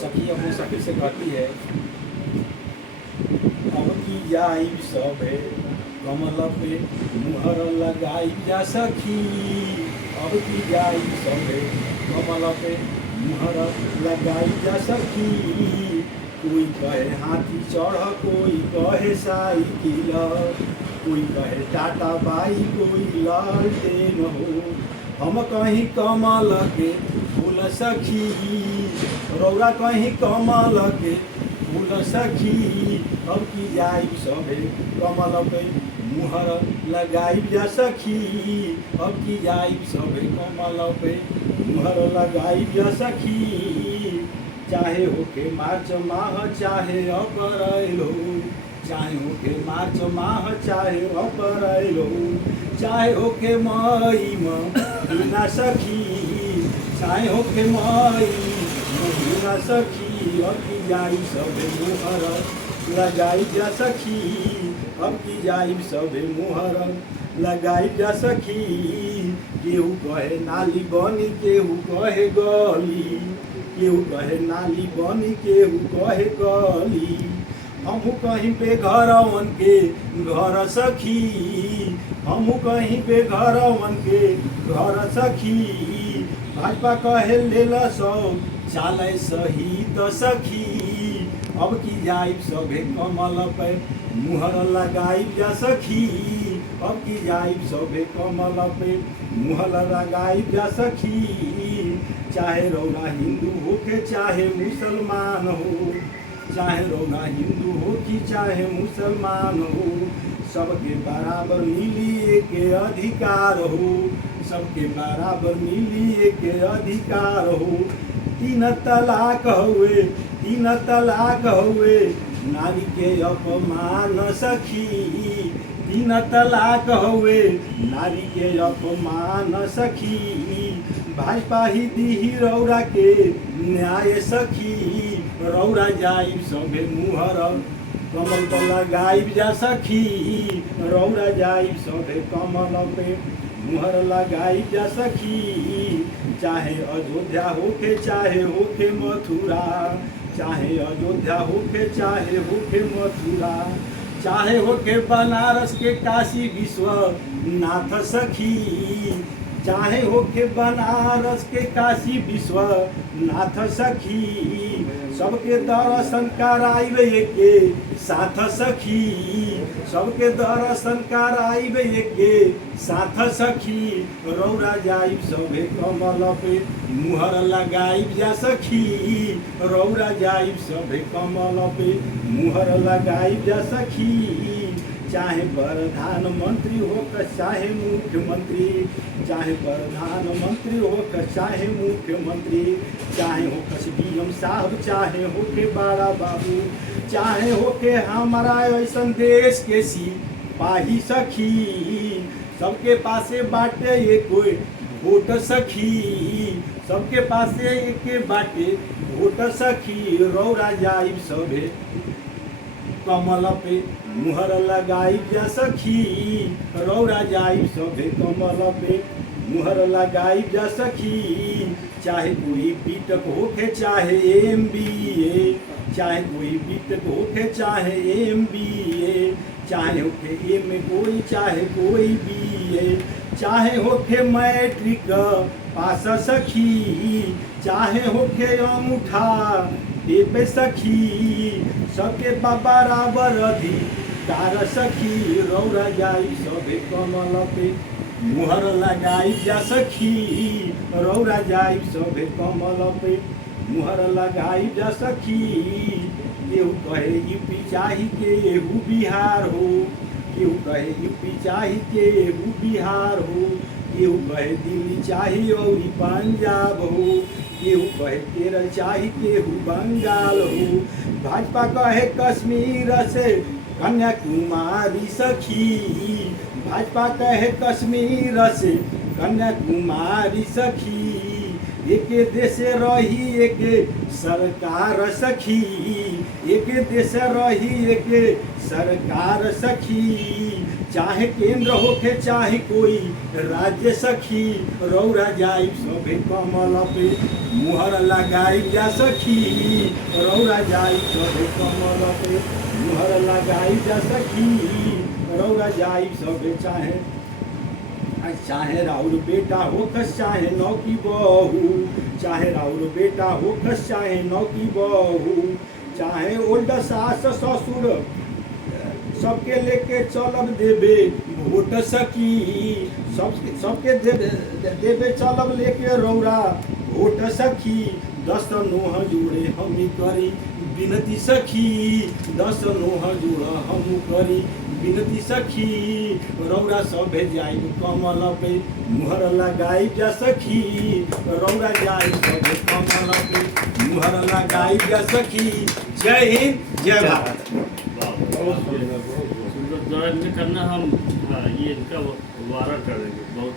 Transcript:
सखी अपने सखी से कहती है, अब की जाई सबे कमल पे मुहर लगाई जा सखी। अब की जाई सबे कमल पे मुहर लगाई जा सखी। कोई कहे हाथी चढ़, कोई कहे साइकिल, कोई कहे टाटा बाई, कोई लालटेन हो। हम कहीं कमल के फूल सखी, रौरा कहीं कमल के फूल सखी। अब की जाई सबे कमल पे मुहर लगाई जा सखी। अब की जाई सबे कमल पे मुहर लगाई जा सखी। चाहे होके मार्च माह चाहे अप्रैल हो, चाहे होके मार्च माह चाहे अप्रैल हो, चाहे होके मई महीना सखी, चाहे होके मई महीना सखी। अब की जाई सबे मुहर लगाई जा सखी। अब की जाई सबे मुहर लगाई जा सखी। केहू कहे नाली बनी, केहू कहे गली, केहू कहे नाली बनी, केहू कहे गली। हमहू कहीं पे घरवन के घर सखी, हमहू कहीं पे घरवन के घर सखी। भाजपा कहे लेला सब चाले सही तो सखी। अब की जाई सबे कमल पे मुहर लगाई जा सखी। अब की जाई सबे कमल पे मुहर लगाई जा सखी। चाहे रौना हिंदू हो के चाहे मुसलमान हो, चाहे रौना हिंदू हो कि चाहे मुसलमान हो, सबके बराबर मिली के अधिकार हो, सबके बराबर मिली के अधिकार हो। तीन तलाक हुए, तीन तलाक हुए, नारी के अपमान सखी। तीन तलाक हुए, नारी के अपमान सखी। भाजपा ही दी रौरा के न्याय सखी। रौरा जाई सबे मुहर कमल पर लगाई जा सखी। रौरा जाई सबे कमल पे मुहर लगाई जा सखी। चाहे अयोध्या होके चाहे होके मथुरा, चाहे अयोध्या होके चाहे होके मथुरा, चाहे होके बनारस के काशी विश्वनाथ सखी, चाहे होके बनारस के काशी विश्वनाथ सखी। सबके दर्शन कराइबे के साथ सखी, सबके दर्शन कराइबे के साथ सखी। रौरा जाई सबे कमल पे मुहर लगाई जा सखी। रौरा जाई सबे कमल पे मुहर लगाई जा सखी। चाहे प्रधानमंत्री हो चाहे मुख्यमंत्री, चाहे प्रधानमंत्री हो चाहे मुख्यमंत्री, चाहे हो CM साहब, चाहे हो के बड़ा बाबू, चाहे हो के हमारा ऐसा देश के सिपाही सखी। सबके पासे बाटे ये कोई वोट सखी, सबके पासे एक बाटे वोट सखी। रौरा जाई सबे कमल पे मुहर लगाई जा सखी। रौरा जाई सबे कमल पे मुहर लगाई जा सखी। चाहे कोई बीटेक होके चाहे MBA, चाहे कोई बीटेक होके चाहे MBA, चाहे होके M कोई चाहे कोई BA, चाहे होके मैट्रिक पास सखी, चाहे होके अंगूठा देवे सखी। सबके बराबर अधिकार सखी। रौरा जाई सबे कमल पे मुहर लगाई जा सखी। रौरा जाई सबे कमल पे मुहर लगाई जा सखी। केहू कहे यूपी चाही केहू बिहार हो, केहू कहे यूपी चाही केहू बिहार हो, केहू कहे दिल्ली चाही और पंजाब हो, केहू कहे केरल चाही केहू बंगाल हो। भाजपा कहे कश्मीर से कन्याकुमारी सखी। भाजपा कहे कश्मीर से कन्याकुमारी सखी। एक देश रही एक सरकार सखी, एक देश रही एक सरकार सखी, चाहे केंद्र होके चाहे कोई राज्य सखी, रौरा जाई सभे कमल पे मुहर लगाई जा सखी, रौरा जाई सभे कमल पे मुहर लगाई जा सखी, रौरा जाई सभे चाहे राउर बेटा हो कस चाहे नौ की बहू, चाहे राउर बेटा हो कस चाहे नौ की बहू, चाहे ओल्ड सास ससुर सबके लेके चलब देबे वोट सखी, सबके देबे चलब लेके रौरा वोट सखी, 10 नोह जोड़े हम करी विनती सखी, 10 नोह जोड़ हम करी विनती सखी, रौरा सभे जाई कमल पे मुहर लगाई जा सखी, रौरा जाई सभे कमल पे मुहर लगाई जा सखी। जय हिंद जय भारत। सुंदर करना हम ये इनका वारा करेंगे बहुत